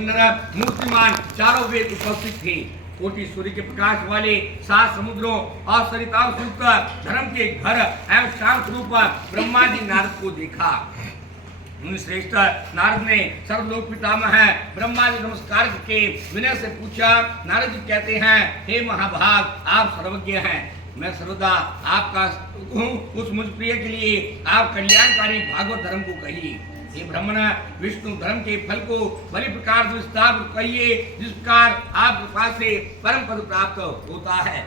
मूर्तिमान चारों वेद उपस्थित थे। कोटि सूर्य के प्रकाश वाले 7 समुद्रों और सरिताओं से युक्त धर्म के घर एवं शांत रूप ब्रह्मा जी नारद को देखा। मुनि श्रेष्ठ नारद ने सर्वलोक पितामह है ब्रह्मा जी नमस्कार के विनय से पूछा। नारद जी कहते हैं, हे महाभाग, आप सर्वज्ञ हैं। मैं सर्वदा आपका हूँ। उस मुझ प्रिय के लिए आप कल्याणकारी भागवत धर्म को कहिए। हे ब्राह्मण, विष्णु धर्म के फल को बड़ी प्रकार से विस्तार कहिए, जिस प्रकार आप कृपा से परम पद प्राप्त होता है।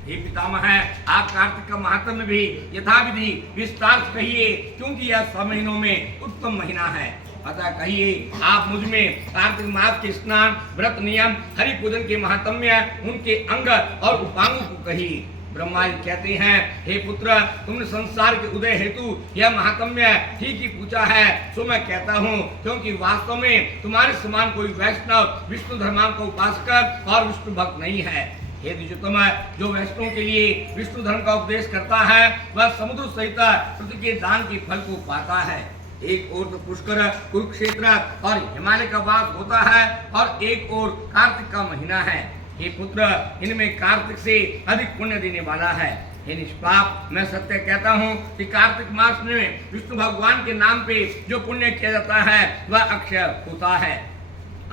हे पितामह, आप कार्तिक का महात्म्य भी यथाविधि विस्तार से कहिए, क्योंकि यह 6 महीनों में उत्तम महीना है। अतः कहिए, आप मुझ में कार्तिक मास के स्नान, व्रत, नियम, हरि पूजन के महात्म्य, उनके अंग और उपांगों को कहिए। ब्रह्मा जी कहते हैं, हे पुत्र, तुमने संसार के उदय हेतु यह महात्म्य ठीक ही पूछा है, सो मैं कहता हूँ, क्योंकि वास्तव में तुम्हारे समान कोई वैष्णव विष्णु धर्मांग का उपासक और विष्णु भक्त नहीं है। हे द्विजोत्तम, जो वैष्णव के लिए विष्णु धर्म का उपदेश करता है, वह समुद्र सहित पृथ्वी के दान के फल को पाता है। एक ओर तो पुष्कर, कुरुक्षेत्र और हिमालय का वास होता है, और एक ओर कार्तिक का महीना है। हे पुत्र, इनमें कार्तिक से अधिक पुण्य देने वाला है। हे निष्पाप, मैं सत्य कहता हूँ कि कार्तिक मास में विष्णु भगवान के नाम पे जो पुण्य किया जाता है वह अक्षय होता है।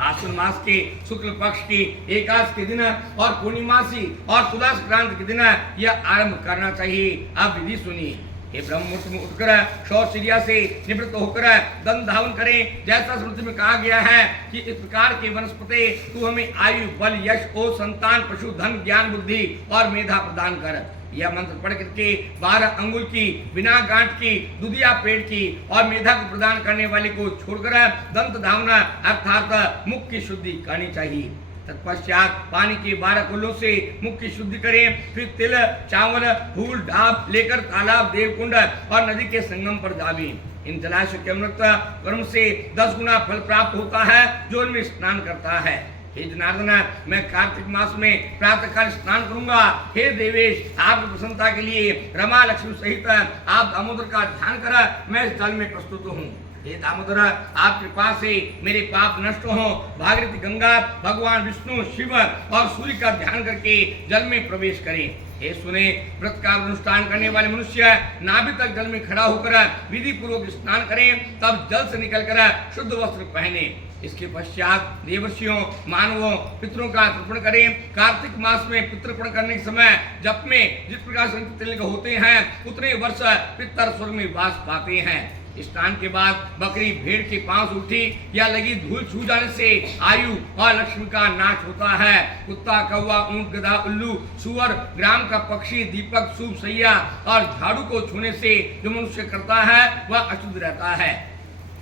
आश्विन मास के शुक्ल पक्ष की एकादश के दिन और पूर्णिमासी और तुला संक्रांति के दिन यह आरंभ करना चाहिए। अब विधि सुनिए। हे ब्रह्ममुहूर्त में उठकर शौचर्या से निवृत्त होकर दंड धावन करें, जैसा स्मृति में कहा गया है कि इस प्रकार के वनस्पति तू हमें आयु, बल, यश, ओ संतान, पशु, धन, ज्ञान, बुद्धि और मेधा प्रदान कर। यह मंत्र पढ़ करके 12 अंगुल की, बिना गांठ की, दुधिया पेड़ की और मेधा को प्रदान करने वाले को छोड़कर दंत धावना अर्थात मुख की शुद्धि करनी चाहिए। तत्पश्चात पानी के 12 कुल्लों से मुख की शुद्धि करें। फिर तिल, चावल, फूल, ढाब लेकर तालाब, देवकुंड और नदी के संगम पर जावें। इन जलाशय के अमृत कर्म से 10 गुना फल प्राप्त होता है जो इनमें स्नान करता है। हे जनार्दन, मैं कार्तिक मास में प्रातः काल स्नान करूंगा। हे देवेश, आपकी प्रसन्नता के लिए रमा लक्ष्मी सहित आप दामोदर का ध्यान कर मैं इस जल में प्रस्तुत हूँ। हे दामोदर, आप कृपा से मेरे पाप नष्ट हो। भागीरथी गंगा, भगवान विष्णु, शिव और सूर्य का ध्यान करके जल में प्रवेश करें। हे सुने, व्रत का अनुष्ठान करने वाले मनुष्य नाभि तक जल में खड़ा होकर विधि पूर्वक स्नान करें, तब जल से निकलकर शुद्ध वस्त्र पहने। इसके पश्चात देवर्षियों, मानवों, पितरों का तर्पण करें। कार्तिक मास में पितृपण करने के समय जप में जिस प्रकार से तिलक होते हैं, उतने वर्ष पितर स्वर्ग में वास पाते हैं। स्नान के बाद बकरी भेड़ के पांव से उठी या लगी धूल छू जाने से आयु और लक्ष्मी का नाश होता है। कुत्ता, कौवा, ऊंट, गधा, उल्लू, सुअर, ग्राम का पक्षी, दीपक, सूप, सैया और झाड़ू को छूने से जो मनुष्य करता है वह अशुद्ध रहता है।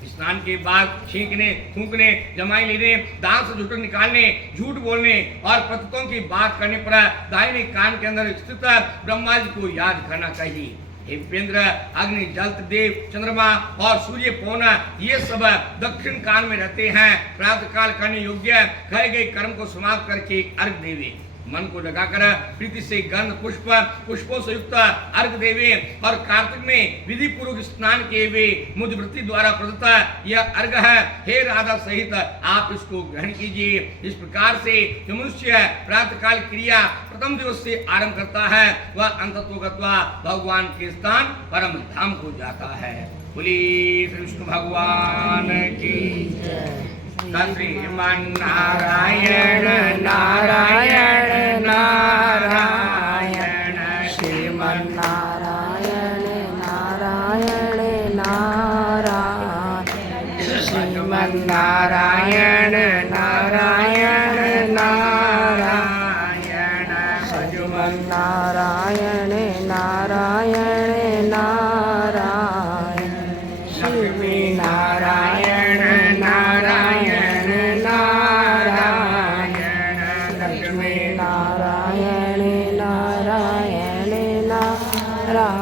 स्नान के बाद छींकने, थूकने, जमाई लेने, दांत से झूठ निकालने, झूठ बोलने और पतितों की बात करने पर दाहिने कान के अंदर स्थित ब्रह्मा जी को याद करना चाहिए। हे विपेंद्र, अग्नि, जल, देव, चंद्रमा और सूर्य, पवन ये सब दक्षिण कान में रहते हैं। प्रातः काल करने योग्य कहे गए कर्म को समाप्त करके अर्घ देवे। मन को लगाकर प्रीति से गंध, पुष्पों से युक्त अर्घ देवे और कार्तिक में विधि पूर्वक स्नान किए हुए मुझ वृत्ति द्वारा प्रदत्त यह अर्घ है। हे राधा सहित आप इसको ग्रहण कीजिए। इस प्रकार से जो मनुष्य प्रातः काल क्रिया प्रथम दिवस से आरंभ करता है वह अंततोगत्वा भगवान के स्थान परम धाम को जाता है। बोलिए श्री विष्णु भगवान की जय। श्रीमन नारायण नारायण नारायण, श्रीमन नारायण नारायण नारायण, श्रीमन नारायण नारायण नारायण, श्रीमन नारायण नारायण नारायण, श्री नारायण नारायण नारायण, लक्ष्मी नारायण नारायण नारायण,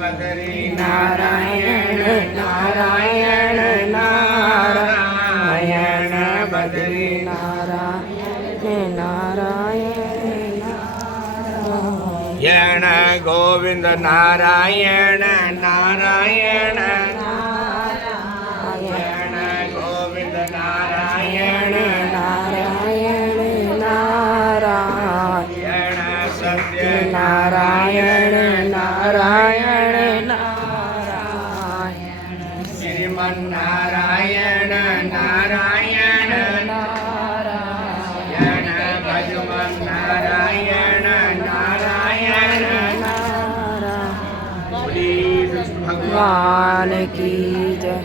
बदरी नारायण नारायण नारायण, बद्री नारायण नारायण नारायण, गोविंद नारायण नारायण नारायण, गोविंद नारायण भगवान की जय।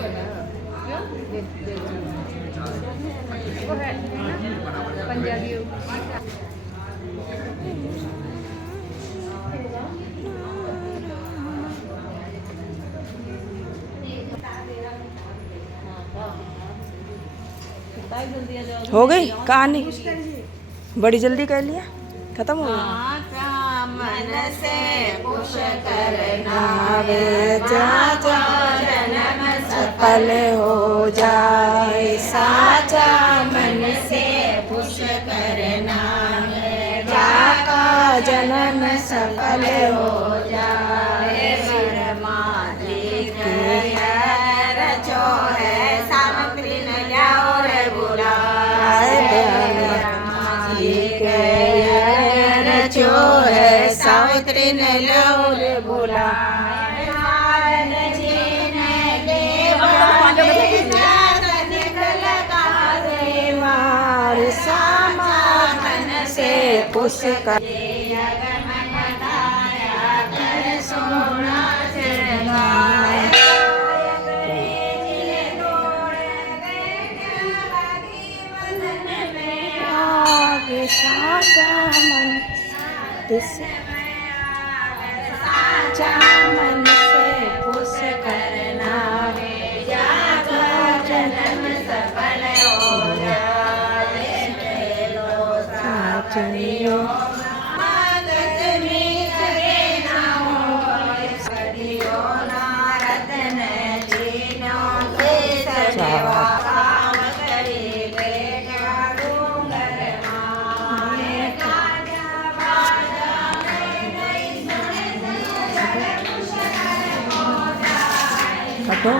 हो गई कहानी, बड़ी जल्दी कर लिया, खत्म हो गया। मन से पुष करना वे चाचा जन्म सफल हो जाए, साचा मन से पुष करना जाका जन्म सफल हो जाए परमाधिक रचो है सामग्री न जाओ रे बुलाए रचो है सावित्री न लो रे बुलाए सामान से पुष कर सोना से गाए आगे साचा मन साचा मन से पुष करना वे जाका जन्म सफल हो जाए साचनियो मागत में करे ना हो सदियों ना रतन दीनों के सजवा काम करे बेटा डूंगर माए काजा बाजा नहीं सुने हटो।